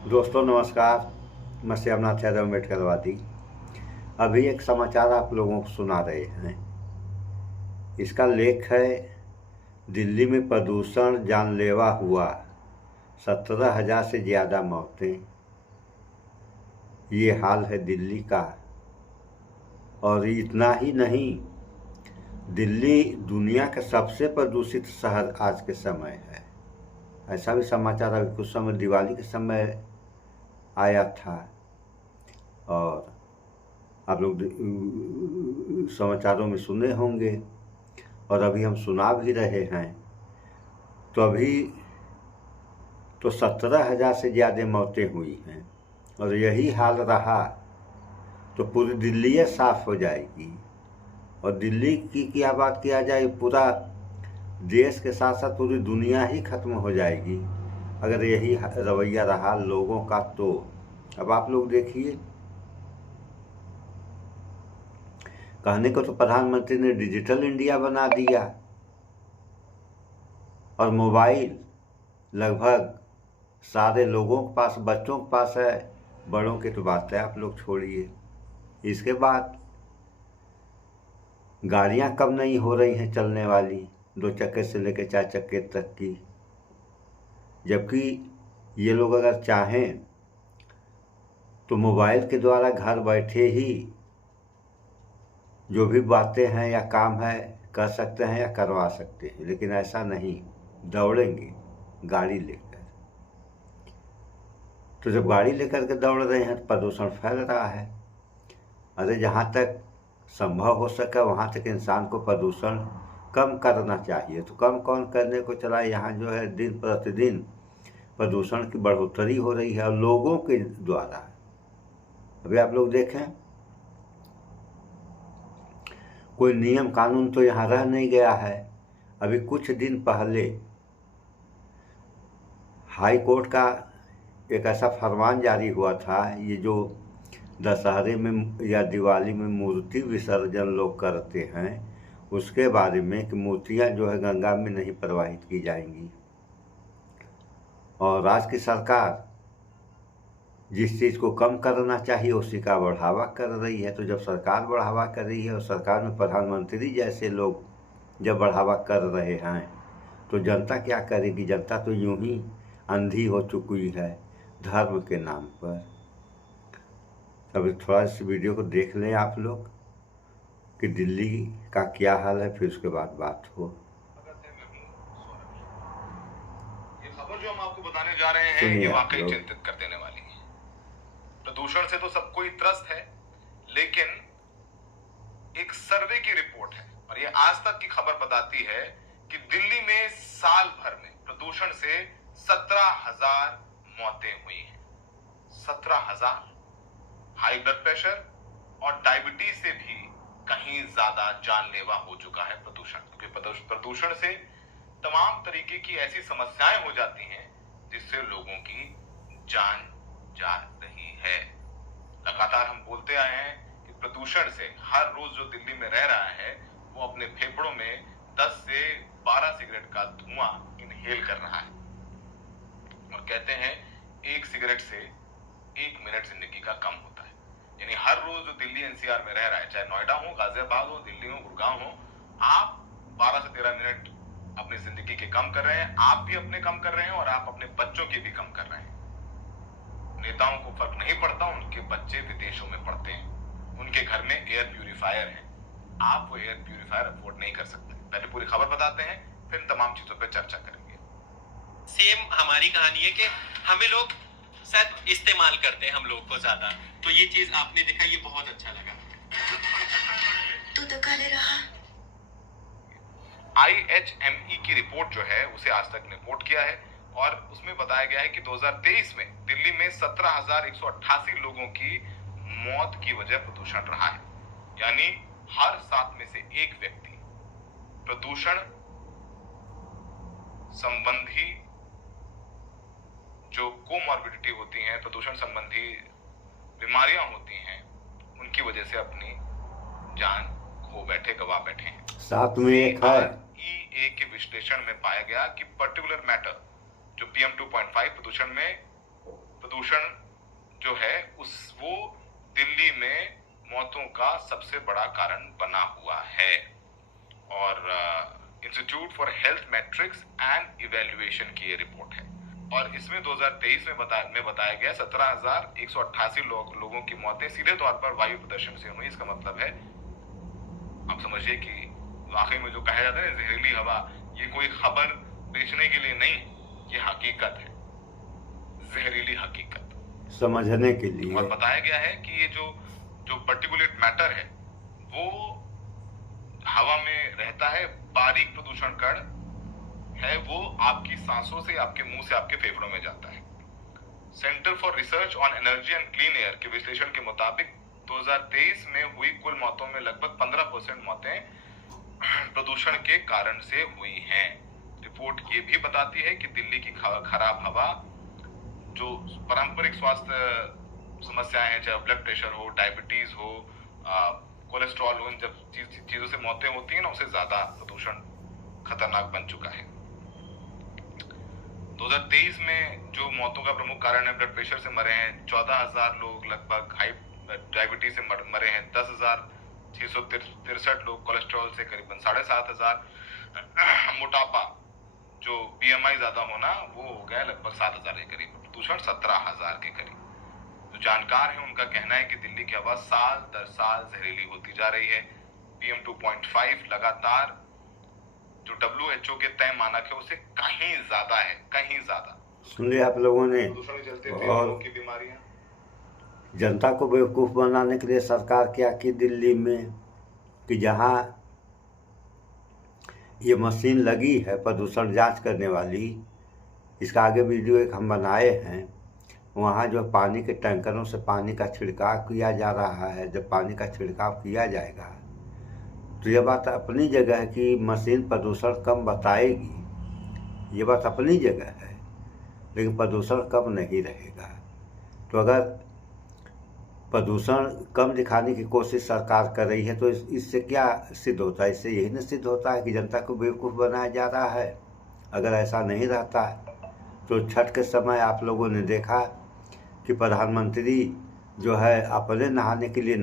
दोस्तों नमस्कार। मैं श्यामनाथ यादव अम्बेडकरवादी। अभी एक समाचार आप लोगों को सुना रहे हैं। इसका लेख है, दिल्ली में प्रदूषण जानलेवा हुआ, 17,000 से ज़्यादा मौतें। ये हाल है दिल्ली का। और इतना ही नहीं, दिल्ली दुनिया का सबसे प्रदूषित शहर आज के समय है। ऐसा भी समाचार अभी कुछ समय दिवाली के समय आया था और आप लोग समाचारों में सुने होंगे और अभी हम सुना भी रहे हैं। तो अभी तो 17,000 से ज़्यादा मौतें हुई हैं और यही हाल रहा तो पूरी दिल्ली साफ हो जाएगी। और दिल्ली की क्या बात किया जाए, पूरा देश के साथ साथ पूरी दुनिया ही खत्म हो जाएगी अगर यही रवैया रहा लोगों का। तो अब आप लोग देखिए, कहने को तो प्रधानमंत्री ने डिजिटल इंडिया बना दिया और मोबाइल लगभग सारे लोगों के पास, बच्चों के पास है, बड़ों की तो बात है आप लोग छोड़िए। इसके बाद गाड़ियां कब नहीं हो रही हैं चलने वाली, 2 चक्के से लेकर 4 चक्के तक की। जबकि ये लोग अगर चाहें तो मोबाइल के द्वारा घर बैठे ही जो भी बातें हैं या काम है कर सकते हैं या करवा सकते हैं, लेकिन ऐसा नहीं, दौड़ेंगे गाड़ी लेकर। तो जब गाड़ी लेकर के दौड़ रहे हैं तो प्रदूषण फैल रहा है। अरे जहाँ तक संभव हो सके वहाँ तक इंसान को प्रदूषण कम करना चाहिए। तो कम कौन करने को चला, यहाँ जो है दिन प्रतिदिन प्रदूषण की बढ़ोतरी हो रही है और लोगों के द्वारा। अभी आप लोग देखें, कोई नियम कानून तो यहाँ रह नहीं गया है। अभी कुछ दिन पहले हाई कोर्ट का एक ऐसा फरमान जारी हुआ था, ये जो दशहरे में या दिवाली में मूर्ति विसर्जन लोग करते हैं उसके बारे में, कि मूर्तियां जो है गंगा में नहीं प्रवाहित की जाएंगी। और राज्य की सरकार जिस चीज़ को कम करना चाहिए उसी का बढ़ावा कर रही है। तो जब सरकार बढ़ावा कर रही है और सरकार में प्रधानमंत्री जैसे लोग जब बढ़ावा कर रहे हैं तो जनता क्या करेगी। जनता तो यूं ही अंधी हो चुकी है धर्म के नाम पर। अभी थोड़ा इस वीडियो को देख लें आप लोग कि दिल्ली का क्या हाल है, फिर उसके बाद बात हो। ये खबर जो हम आपको बताने जा रहे हैं ये वाकई चिंतित कर देने वाली है। प्रदूषण से तो सब कोई त्रस्त है, लेकिन एक सर्वे की रिपोर्ट है और ये आज तक की खबर बताती है कि दिल्ली में साल भर में प्रदूषण से 17,000 मौतें हुई हैं। 17,000। हाई ब्लड प्रेशर और डायबिटीज से भी कहीं ज्यादा जानलेवा हो चुका है प्रदूषण, क्योंकि प्रदूषण से तमाम तरीके की ऐसी समस्याएं हो जाती हैं जिससे लोगों की जान जा रही है। लगातार हम बोलते आए हैं कि प्रदूषण से हर रोज जो दिल्ली में रह रहा है वो अपने फेफड़ों में 10 से 12 सिगरेट का धुआं इनहेल कर रहा है और कहते हैं 1 सिगरेट से 1 मिनट जिंदगी का कम होता है। यानी हर रोज जो दिल्ली एनसीआर में रह रहा है, चाहे नोएडा हो, गाजियाबाद हो, दिल्ली हो, गुड़गांव हो, आप 12 से 13 मिनट अपनी जिंदगी के कम कर रहे हैं। आप भी अपने कम कर रहे हैं और आप अपने बच्चों के भी कम कर रहे हैं। नेताओं को फर्क नहीं पड़ता, उनके बच्चे विदेशों में पढ़ते हैं, उनके घर में एयर प्यूरिफायर है, आप वो एयर प्यूरिफायर अफोर्ड नहीं कर सकते। पहले पूरी खबर बताते हैं, फिर तमाम चीजों पर चर्चा करेंगे। सेम हमारी कहानी है कि हमें लोग शायद इस्तेमाल करते हैं हम लोग को ज्यादा, तो ये चीज आपने देखा, ये बहुत अच्छा लगा। तू तो काले रहा। IHME की रिपोर्ट जो है उसे आज तक ने रिपोर्ट किया है और उसमें बताया गया है कि 2023 में दिल्ली में 17,188 लोगों की मौत की वजह प्रदूषण रहा है। यानी हर 7 में से 1 व्यक्ति प्रदूषण संबंधी जो कोमॉर्बिडिटी होती हैं, प्रदूषण संबंधी बीमारियां होती हैं, उनकी वजह से अपनी जान खो बैठे, गवा बैठे हैं। साथ में एक है CREA के विश्लेषण में पाया गया कि पर्टिकुलर मैटर जो PM 2.5 प्रदूषण जो है वो दिल्ली में मौतों का सबसे बड़ा कारण बना हुआ है। और institute for health matrix and evaluation की ये रिपोर्ट है और इसमें 2023 में बताया गया 17,188 लोगों की मौतें सीधे तौर पर वायु प्रदूषण से हुई। इसका मतलब है आप समझिए कि वाकई में जो कहा जाता है जहरीली हवा, ये कोई खबर बेचने के लिए नहीं, ये हकीकत है, जहरीली हकीकत समझने के लिए। और बताया गया है कि ये जो पार्टिकुलेट मैटर है वो हवा में रहता है, बारीक प्रदूषण कण है, वो आपकी सांसों से, आपके मुंह से, आपके फेफड़ों में जाता है। Centre for research on energy and clean air के विश्लेषण के मुताबिक 2023 में हुई कुल मौतों में लगभग 15% मौतें प्रदूषण के कारण से हुई हैं। रिपोर्ट ये भी बताती है कि दिल्ली की खराब हवा जो पारंपरिक स्वास्थ्य समस्याएं हैं, चाहे ब्लड प्रेशर हो, डायबिटीज हो, कोलेस्ट्रॉल हो, इन जब चीजों से मौतें होती हैं ना, उससे ज्यादा प्रदूषण खतरनाक बन चुका है। 2023 में जो मौतों का प्रमुख कारण है, ब्लड प्रेशर से मरे हैं 14,000 लोग, लगभग हाई डायबिटीज से मरे हैं 10,663 लोग, कोलेस्ट्रॉल से करीबन 7,500, मोटापा जो BMI ज्यादा होना वो हो गया लगभग 7,000 के करीब, प्रदूषण 17,000 के करीब। जो जानकार है उनका कहना है कि दिल्ली की हवा साल दर साल जहरीली होती जा रही है। PM 2.5 लगातार जो WHO के तय मानक है उससे कहीं ज्यादा है, कहीं ज्यादा। सुन लिया आप लोगों ने। और की बीमारियां, जनता को बेवकूफ़ बनाने के लिए सरकार क्या की दिल्ली में कि जहाँ ये मशीन लगी है प्रदूषण जांच करने वाली, इसका आगे वीडियो एक हम बनाए हैं, वहाँ जो पानी के टैंकरों से पानी का छिड़काव किया जा रहा है। जब पानी का छिड़काव किया जाएगा तो ये बात अपनी जगह है कि मशीन प्रदूषण कम बताएगी, ये बात अपनी जगह है, लेकिन प्रदूषण कम नहीं रहेगा। तो अगर प्रदूषण कम दिखाने की कोशिश सरकार कर रही है तो इससे क्या सिद्ध होता है? इससे यही न सिद्ध होता है कि जनता को बेवकूफ़ बनाया जा रहा है। अगर ऐसा नहीं रहता तो छठ के समय आप लोगों ने देखा कि प्रधानमंत्री जो है अपने नहाने के लिए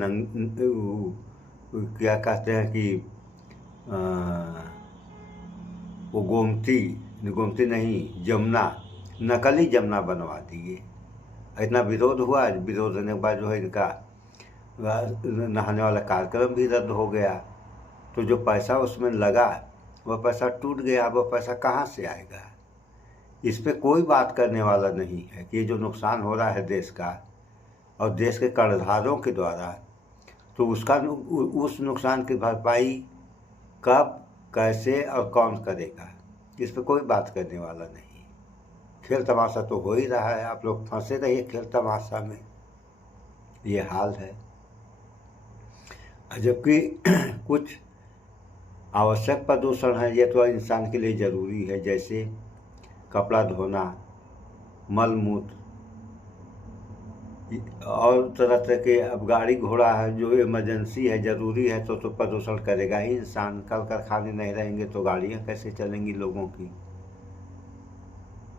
क्या कहते हैं कि वो गोमती नहीं, जमुना, नकली जमुना बनवा दिए। इतना विरोध हुआ, विरोध होने के बाद जो है इनका नहाने वाला कार्यक्रम भी रद्द हो गया। तो जो पैसा उसमें लगा वह पैसा टूट गया, वह पैसा कहाँ से आएगा? इस पे कोई बात करने वाला नहीं है कि ये जो नुकसान हो रहा है देश का और देश के कर्जदारों के द्वारा, तो उस नुकसान की भरपाई कब, कैसे और कौन करेगा? इस पे कोई बात करने वाला नहीं। खेल तमाशा तो हो ही रहा है, आप लोग फंसे रहिए खेल तमाशा में, ये हाल है। जबकि कुछ आवश्यक प्रदूषण है, ये तो इंसान के लिए ज़रूरी है, जैसे कपड़ा धोना, मल मूत्र और तरह तरह के, अब गाड़ी घोड़ा है जो इमरजेंसी है, ज़रूरी है, तो प्रदूषण करेगा ही इंसान। कल कारखाने नहीं रहेंगे तो गाड़ियाँ कैसे चलेंगी लोगों की?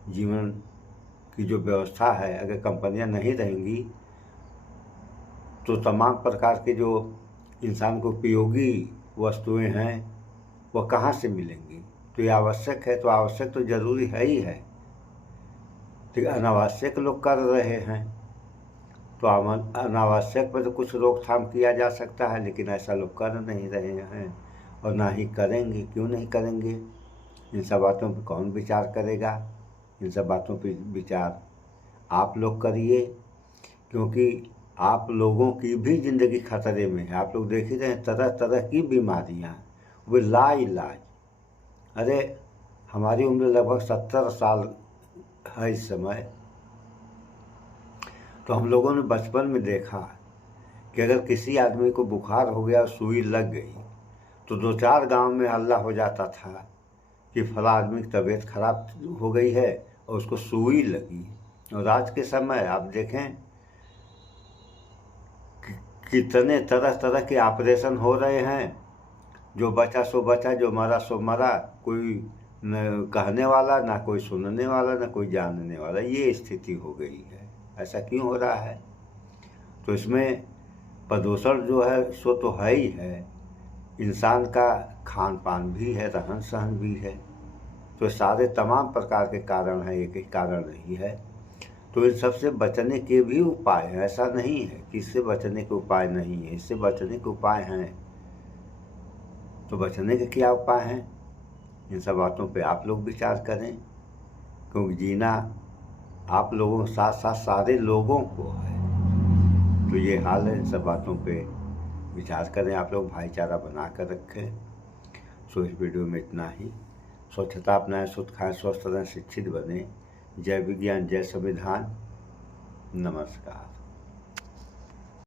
जीवन की जो व्यवस्था है, अगर कंपनियां नहीं रहेंगी तो तमाम प्रकार के जो इंसान को उपयोगी वस्तुएं हैं वह कहाँ से मिलेंगी? तो ये आवश्यक है, तो आवश्यक तो ज़रूरी है ही है, तो अनावश्यक लोग कर रहे हैं, तो अनावश्यक पर तो कुछ रोकथाम किया जा सकता है, लेकिन ऐसा लोग कर नहीं रहे हैं और ना ही करेंगे। क्यों नहीं करेंगे? इन सब बातों पर कौन विचार करेगा? इन सब बातों पर विचार आप लोग करिए, क्योंकि आप लोगों की भी ज़िंदगी खतरे में है। आप लोग देख ही रहे हैं तरह तरह की बीमारियां, वो लाइलाज। अरे हमारी उम्र लगभग 70 साल है इस समय, तो हम लोगों ने बचपन में देखा कि अगर किसी आदमी को बुखार हो गया, सुई लग गई, तो 2-4 गांव में हल्ला हो जाता था कि फला आदमी की तबीयत खराब हो गई है और उसको सुई लगी। और आज के समय आप देखें कितने तरह तरह के ऑपरेशन हो रहे हैं, जो बचा सो बचा, जो मरा सो मरा, कोई न कहने वाला, ना कोई सुनने वाला, ना कोई जानने वाला, ये स्थिति हो गई है। ऐसा क्यों हो रहा है? तो इसमें प्रदूषण जो है सो तो है ही है, इंसान का खान पान भी है, रहन सहन भी है। तो सारे तमाम प्रकार के कारण हैं, एक ही कारण नहीं है। तो इन सबसे बचने के भी उपाय हैं, ऐसा नहीं है कि इससे बचने के उपाय नहीं है, इससे बचने के उपाय हैं। तो बचने के क्या उपाय हैं, इन सब बातों पे आप लोग विचार करें, क्योंकि जीना आप लोगों के साथ साथ सारे लोगों को है। तो ये हाल है, इन सब बातों पे विचार करें आप लोग, भाईचारा बना कर रखें। सो इस वीडियो में इतना ही। स्वच्छता अपनाएं, शुद्ध खाएं, स्वस्थ रहें, शिक्षित बने। जय विज्ञान, जय संविधान। नमस्कार।